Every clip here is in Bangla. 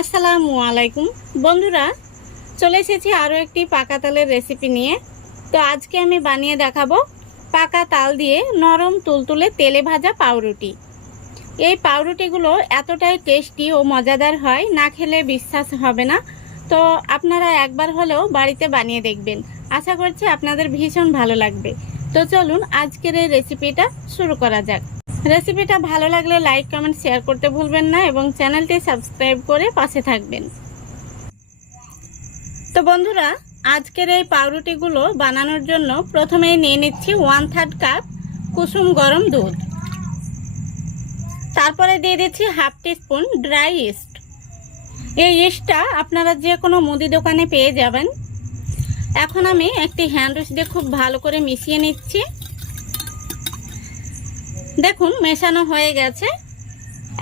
আসসালামু আলাইকুম বন্ধুরা, চলে এসেছি আরও একটি পাকা তালের রেসিপি নিয়ে। তো আজকে আমি বানিয়ে দেখাবো পাকা তাল দিয়ে নরম তুলতুলে তেলে ভাজা পাউরুটি। এই পাউরুটিগুলো এতটাই টেস্টি ও মজাদার হয়, না খেলে বিশ্বাস হবে না। তো আপনারা একবার হলেও বাড়িতে বানিয়ে দেখবেন, আশা করছি আপনাদের ভীষণ ভালো লাগবে। তো চলুন আজকের এই রেসিপিটা শুরু করা যাক। রেসিপিটা ভালো লাগলে লাইক কমেন্ট শেয়ার করতে ভুলবেন না এবং চ্যানেলটি সাবস্ক্রাইব করে পাশে থাকবেন। তো বন্ধুরা, আজকের এই পাউরুটিগুলো বানানোর জন্য প্রথমেই নিয়ে নিচ্ছি 1/3 কাপ কুসুম গরম দুধ। তারপরে দিয়ে দিচ্ছি 1/2 টিস্পুন ড্রাই ইস্ট। এই ইস্টটা আপনারা যে কোনো মুদি দোকানে পেয়ে যাবেন। এখন আমি একটি হ্যান্ড উইস্ক দিয়ে খুব ভালো করে মিশিয়ে নিচ্ছি। দেখুন মেশানো হয়ে গেছে।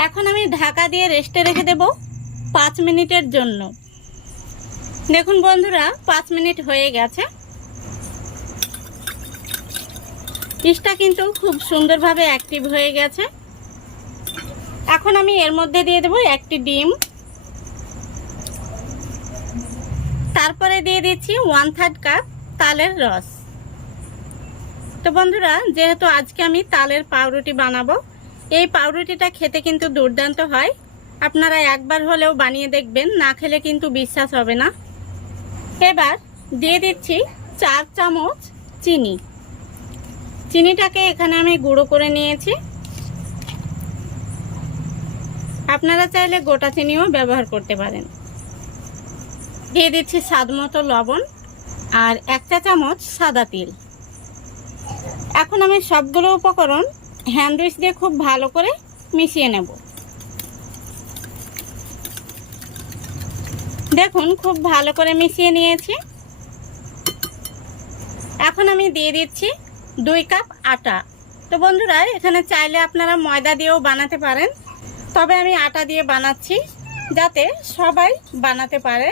এখন আমি ঢাকা দিয়ে রেস্টে রেখে দেব 5 মিনিটের জন্য। দেখুন বন্ধুরা, 5 মিনিট হয়ে গেছে। ইস্টটা কিন্তু খুব সুন্দরভাবে অ্যাক্টিভ হয়ে গেছে। এখন আমি এর মধ্যে দিয়ে দেব একটি ডিম। তারপরে দিয়ে দিচ্ছি 1/3 কাপ তালের রস। তো বন্ধুরা, যেহেতু আজকে আমি তালের পাউরুটি বানাবো, এই পাউরুটিটা খেতে কিন্তু দুর্দান্ত হয়। আপনারা একবার হলেও বানিয়ে দেখবেন, না খেলে কিন্তু বিশ্বাস হবে না। এবার দিয়ে দিচ্ছি 4 চামচ চিনি। চিনিটাকে এখানে আমি গুঁড়ো করে নিয়েছি। আপনারা চাইলে গোটা চিনিও ব্যবহার করতে পারেন। দিয়ে দিচ্ছি স্বাদ মতো লবণ আর 1 চা চামচ সাদা তিল। এখন আমি সবগুলো উপকরণ হ্যান্ড উইস্ক দিয়ে খুব ভালো করে মিশিয়ে নেব। দেখুন খুব ভালো করে মিশিয়ে নিয়েছি। এখন আমি দিয়ে দিচ্ছি 2 কাপ আটা। তো বন্ধুরা, এখানে চাইলে আপনারা ময়দা দিয়েও বানাতে পারেন, তবে আমি আটা দিয়ে বানাচ্ছি যাতে সবাই বানাতে পারে।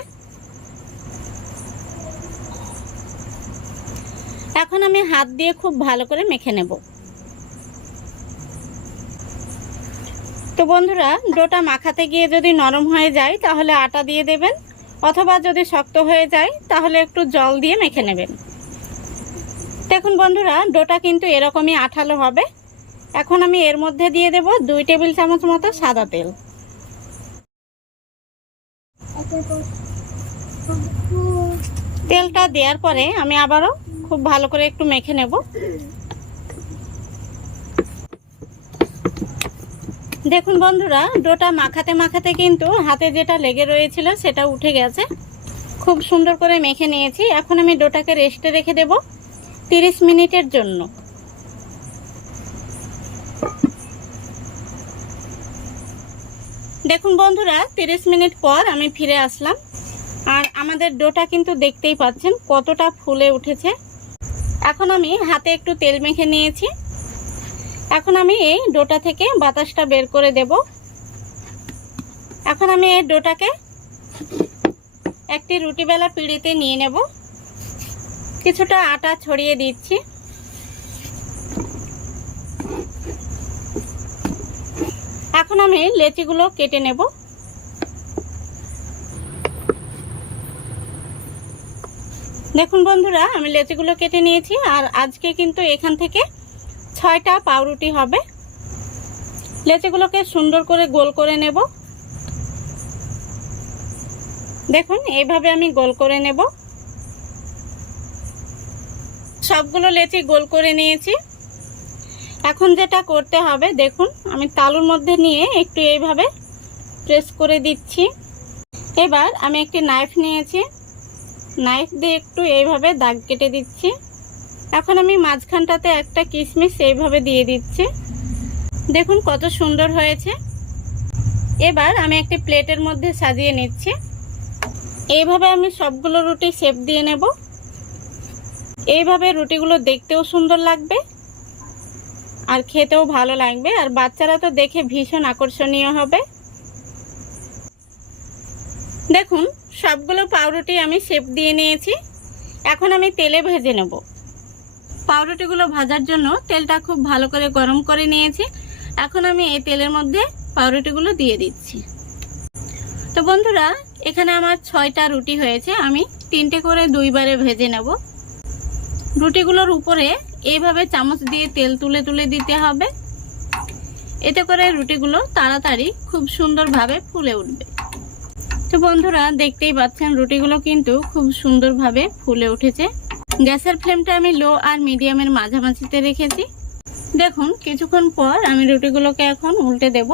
এখন আমি হাত দিয়ে খুব ভালো করে মেখে নেব। তো বন্ধুরা, ডোটা মাখাতে গিয়ে যদি নরম হয়ে যায় তাহলে আটা দিয়ে দেবেন, অথবা যদি শক্ত হয়ে যায় তাহলে একটু জল দিয়ে মেখে নেবেন। দেখুন বন্ধুরা, ডোটা কিন্তু এরকমই আঠালো হবে। এখন আমি এর মধ্যে দিয়ে দেব 2 টেবিল চামচ মতো সাদা তেল। তেলটা দেওয়ার পরে আমি আবারও খুব ভালো করে একটু মেখে নেব। দেখুন বন্ধুরা, ডোটা মাখাতে মাখাতে কিন্তু হাতে যেটা লেগে রয়েছিল সেটা উঠে গেছে। খুব সুন্দর করে মেখে নিয়েছি। এখন আমি ডোটাকে রেস্টে রেখে দেব 30 মিনিটের জন্য। দেখুন বন্ধুরা, 30 মিনিট পর আমি ফিরে আসলাম। আর আমাদের ডোটা কিন্তু দেখতেই পাচ্ছেন কতটা ফুলে উঠেছে। এখন আমি হাতে একটু তেল মেখে নিয়েছি। এখন আমি এই ডোটা থেকে বাতাসটা বের করে দেব। এখন আমি এই ডোটাকে একটি রুটি বেলা পিঁড়িতে নিয়ে নেব। কিছুটা আটা ছড়িয়ে দিচ্ছি। এখন আমি লেচিগুলো কেটে নেব। দেখুন বন্ধুরা, আমি লেচিগুলো কেটে নিয়েছি। আর আজকে কিন্তু এখান থেকে 6টা পাউরুটি হবে। লেচিগুলোকে সুন্দর করে গোল করে নেব। দেখুন এইভাবে আমি গোল করে নেব। সবগুলো লেচি গোল করে নিয়েছি। এখন যেটা করতে হবে, দেখুন আমি তালুর মধ্যে নিয়ে একটু এইভাবে প্রেস করে দিচ্ছি। এবার আমি একটি নাইফ নিয়েছি। নাইফ দিয়ে একটু এইভাবে দাগ কেটে দিচ্ছি। এখন আমি মাঝখানটাতে একটা কিশমিশ এইভাবে দিয়ে দিচ্ছি। দেখুন কত সুন্দর হয়েছে। এবার আমি একটি প্লেটের মধ্যে সাজিয়ে নিচ্ছি। এইভাবে আমি সবগুলো রুটি শেপ দিয়ে নেব। এইভাবে রুটিগুলো দেখতেও সুন্দর লাগবে আর খেতেও ভালো লাগবে, আর বাচ্চারা তো দেখে ভীষণ আকর্ষণীয় হবে। দেখুন সবগুলো পাউরুটি আমি শেপ দিয়ে নিয়েছি। এখন আমি তেলে ভেজে নেব। পাউরুটিগুলো ভাজার জন্য তেলটা খুব ভালো করে গরম করে নিয়েছি। এখন আমি এই তেলের মধ্যে পাউরুটিগুলো দিয়ে দিচ্ছি। তো বন্ধুরা, এখানে আমার 6টা রুটি হয়েছে। আমি 3টে করে 2 বারে ভেজে নেব। রুটিগুলোর উপরে এইভাবে চামচ দিয়ে তেল তুলে তুলে দিতে হবে। এতে করে রুটিগুলো তাড়াতাড়ি খুব সুন্দরভাবে ফুলে উঠবে। তো বন্ধুরা, দেখতেই পাচ্ছেন রুটিগুলো কিন্তু খুব সুন্দরভাবে ফুলে উঠেছে। গ্যাসের ফ্লেমটা আমি লো আর মিডিয়ামের মাঝামাঝিতে রেখেছি। দেখুন, কিছুক্ষণ পর আমি রুটিগুলোকে এখন উল্টে দেব।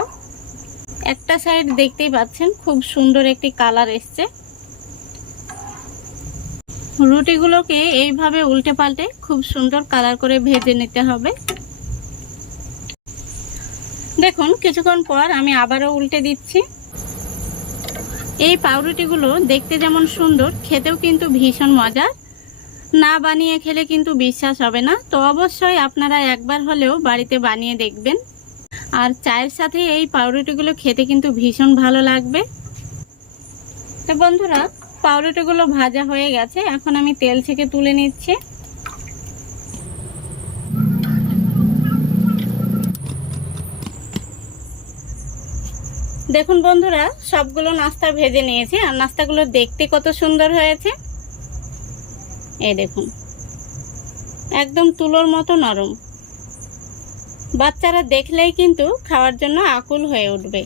একটা সাইড দেখতেই পাচ্ছেন খুব সুন্দর একটি কালার এসছে। রুটিগুলোকে এইভাবে উল্টে পাল্টে খুব সুন্দর কালার করে ভেজে নিতে হবে। দেখুন, কিছুক্ষণ পর আমি আবারও উল্টে দিচ্ছি। এই পাউরুটিগুলো দেখতে যেমন সুন্দর, খেতেও কিন্তু ভীষণ মজার। না বানিয়ে খেলে কিন্তু বিশ্বাস হবে না। তো অবশ্যই আপনারা একবার হলেও বাড়িতে বানিয়ে দেখবেন। আর চায়ের সাথে এই পাউরুটিগুলো খেতে কিন্তু ভীষণ ভালো লাগবে। তো বন্ধুরা, পাউরুটিগুলো ভাজা হয়ে গেছে। এখন আমি তেল থেকে তুলে নিচ্ছি। দেখুন বন্ধুরা, সবগুলো নাস্তা ভেজে নিয়েছি। আর নাস্তাগুলো দেখতে কত সুন্দর হয়েছে। এই দেখুন, একদম তুলোর মতো নরম। বাচ্চারা দেখলেই কিন্তু খাওয়ার জন্য আকুল হয়ে উঠবে।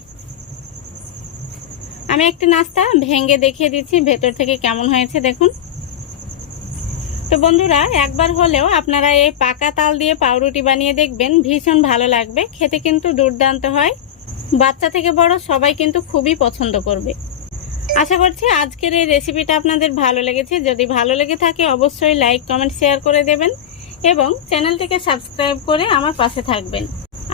আমি একটি নাস্তা ভেঙে দেখিয়ে দিচ্ছি ভেতর থেকে কেমন হয়েছে, দেখুন। তো বন্ধুরা, একবার হলেও আপনারা এই পাকা তাল দিয়ে পাউরুটি বানিয়ে দেখবেন, ভীষণ ভালো লাগবে। খেতে কিন্তু দুর্দান্ত হয়। বাচ্চা থেকে বড় সবাই কিন্তু খুবই পছন্দ করবে। আশা করছি আজকের এই রেসিপিটা আপনাদের ভালো লেগেছে। যদি ভালো লেগে থাকে অবশ্যই লাইক, কমেন্ট, শেয়ার করে দেবেন এবং চ্যানেলটিকে সাবস্ক্রাইব করে আমার পাশে থাকবেন।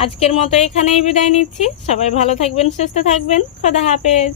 আজকের মতো এখানেই বিদায় নিচ্ছি। সবাই ভালো থাকবেন, সুস্থ থাকবেন। খোদা হাফেজ।